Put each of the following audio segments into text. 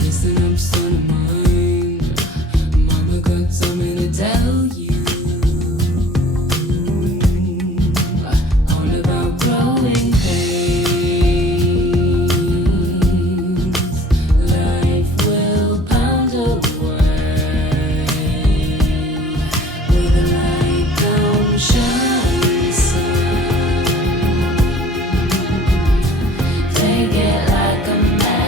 Listen up, son of mine. Mama got something to tell you. All about growing pains. Life will pound away. With a light don't shine, son. Take it like a man.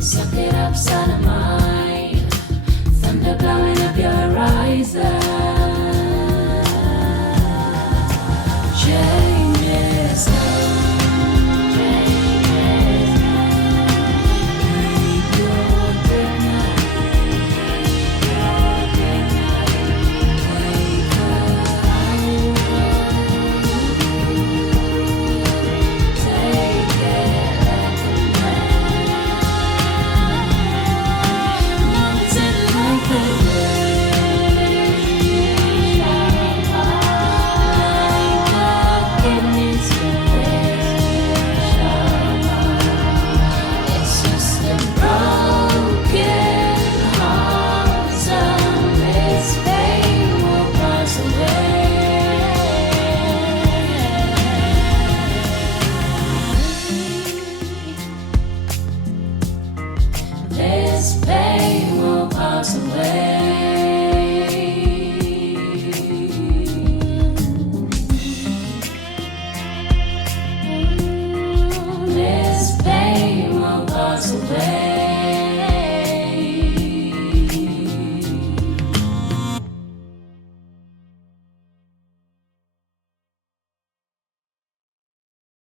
Suck it up, son of mine. Thunder blowing up your horizon. Changes come. Break your goodnight. Wake up. Take it like a man. Momma Sed like the rain. Wake up in inspiration. It's just a broken heart. Some its pain will pass away. This pain will pass away.